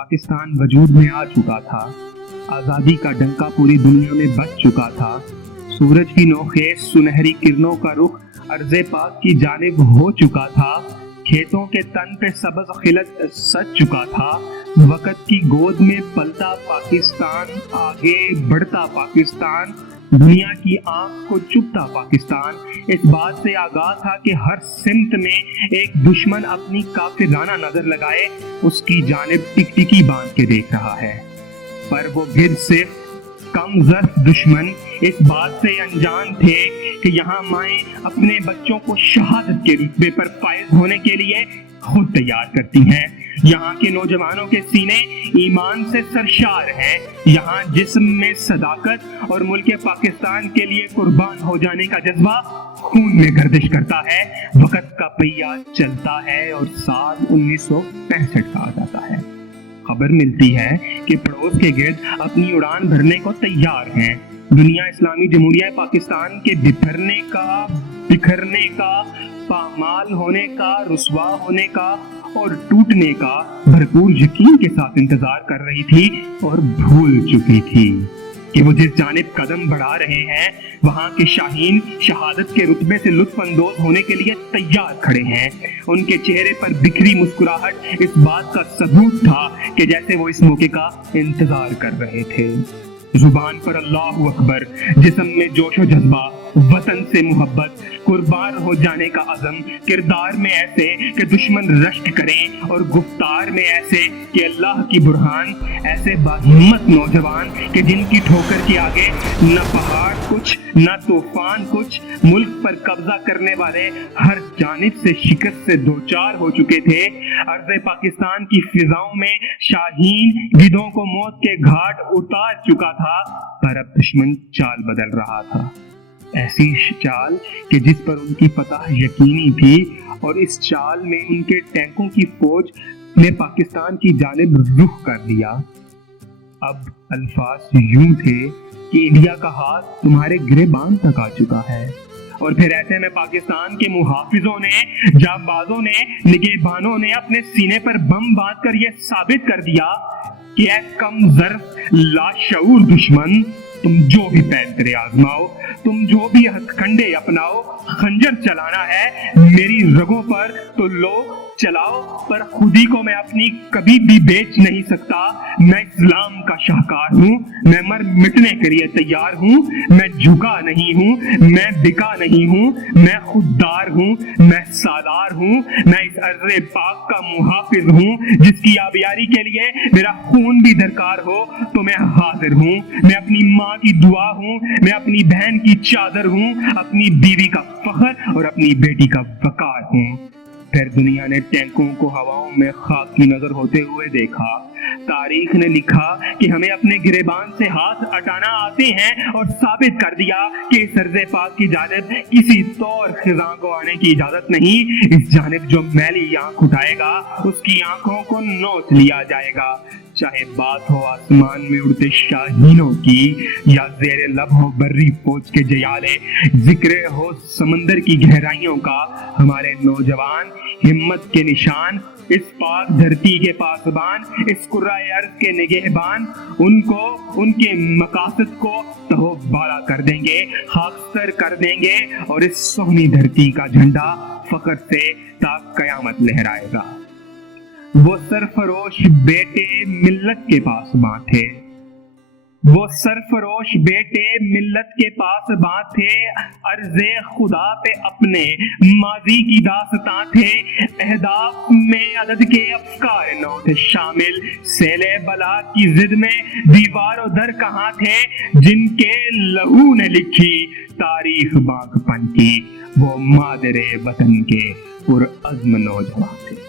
پاکستان وجود میں آ چکا تھا، آزادی کا ڈنکا پوری دنیا میں بج چکا تھا، سورج کی نوخیز سنہری کرنوں کا رخ ارض پاک کی جانب ہو چکا تھا، کھیتوں کے تن پہ سبز خلت سج چکا تھا، وقت کی گود میں پلتا پاکستان، آگے بڑھتا پاکستان، دنیا کی آنکھ کو چبھتا پاکستان اس بات سے آگاہ تھا کہ ہر سمت میں ایک دشمن اپنی کافرانہ نظر لگائے اس کی جانب ٹک ٹکی باندھ کے دیکھ رہا ہے، پر وہ پھر صرف کم ظرف دشمن اس بات سے انجان تھے کہ یہاں مائیں اپنے بچوں کو شہادت کے رتبے پر فائز ہونے کے لیے خود تیار کرتی ہیں، یہاں کے نوجوانوں کے سینے ایمان سے سرشار ہیں، یہاں جسم میں صداقت اور ملک پاکستان کے لیے قربان ہو جانے کا جذبہ خون میں گردش کرتا ہے، وقت کا پہیہ چلتا ہے اور سال 1965 کا آ جاتا ہے۔ خبر ملتی ہے کہ پڑوس کے گرد اپنی اڑان بھرنے کو تیار ہیں، دنیا اسلامی جمہوریہ پاکستان کے بکھرنے کا، پامال ہونے کا، رسوا ہونے کا اور ٹوٹنے کا بھرپور یقین کے ساتھ انتظار کر رہی تھی اور بھول چکی تھی کہ وہ جس جانب قدم بڑھا رہے ہیں وہاں کے شاہین شہادت کے رتبے سے لطف اندوز ہونے کے لیے تیار کھڑے ہیں، ان کے چہرے پر بکھری مسکراہٹ اس بات کا ثبوت تھا کہ جیسے وہ اس موقع کا انتظار کر رہے تھے، زبان پر اللہ اکبر، جسم میں جوش و جذبہ، وطن سے محبت، قربان ہو جانے کا عزم، کردار میں ایسے کہ دشمن رشک کریں اور گفتار میں ایسے کہ اللہ کی برہان، ایسے باہمت نوجوان کہ جن کی ٹھوکر کے آگے نہ پہاڑ کچھ نہ طوفان کچھ، ملک پر قبضہ کرنے والے ہر جانب سے شکست سے دوچار ہو چکے تھے، ارض پاکستان کی فضاؤں میں شاہین گدھوں کو موت کے گھاٹ اتار چکا تھا، پر اب دشمن چال بدل رہا تھا، ایسی چال کہ جس پر ان کی فتح یقینی تھی، اور اس چال میں ان کے ٹینکوں کی فوج نے پاکستان کی جانب رخ کر دیا۔ اب الفاظ یوں تھے کہ انڈیا کا ہاتھ تمہارے گریبان تک آ چکا ہے، اور پھر ایسے میں پاکستان کے محافظوں نے، جانبازوں نے، نگہبانوں نے اپنے سینے پر بم باندھ کر یہ ثابت کر دیا کہ اے کم ظرف لاشعور دشمن، تم جو بھی پیدرے آزماؤ، تم جو بھی ہتھ کنڈے اپناؤ، خنجر چلانا ہے میری رگوں پر تو لو چلاؤ، پر خودی کو میں اپنی کبھی بھی بیچ نہیں سکتا، میں اسلام کا شاہکار ہوں، میں مر مٹنے کے لیے تیار ہوں، میں جھکا نہیں ہوں، میں بکا نہیں ہوں، میں خوددار ہوں، میں سالار ہوں، میں اس ارض پاک کا محافظ ہوں، جس کی آبیاری کے لیے میرا خون بھی درکار ہو تو میں حاضر ہوں، میں اپنی ماں کی دعا ہوں، میں اپنی بہن کی چادر ہوں، اپنی بیوی کا فخر اور اپنی بیٹی کا وقار ہوں۔ پھر دنیا نے ٹینکوں کو ہواؤں میں خاک کی نظر ہوتے ہوئے دیکھا، تاریخ نے لکھا کہ ہمیں اپنے گریبان سے ہاتھ ہٹانا آتے ہیں، اور ثابت کر دیا کہ اس ارض پاک کی جانب کسی طور خزاں کو آنے کی اجازت نہیں، اس جانب جو میلی آنکھ اٹھائے گا اس کی آنکھوں کو نوچ لیا جائے گا، چاہے بات ہو آسمان میں اڑتے شاہینوں کی یا زیر لب ہو بری فوج کے جیالے، ذکر ہو سمندر کی گہرائیوں کا، ہمارے نوجوان ہمت کے نشان، اس پاک دھرتی کے پاسبان، اس کرۂ ارض کے نگہبان، ان کو ان کے مقاصد کو تہو بالا کر دیں گے، خاکستر کر دیں گے، اور اس سونی دھرتی کا جھنڈا فخر سے تا قیامت لہرائے گا۔ وہ سرفروش بیٹے ملت کے پاسباں تھے، وہ سرفروش بیٹے ملت کے پاسباں تھے، عرض خدا پہ اپنے ماضی کی داستاں تھے، اہداف میں عدد کے افکار نو تھے شامل، سیل بلا کی ضد میں دیوار و در کہاں تھے، جن کے لہو نے لکھی تاریخ باغ پن کی، وہ مادر وطن کے پرعزم نوجوان تھے۔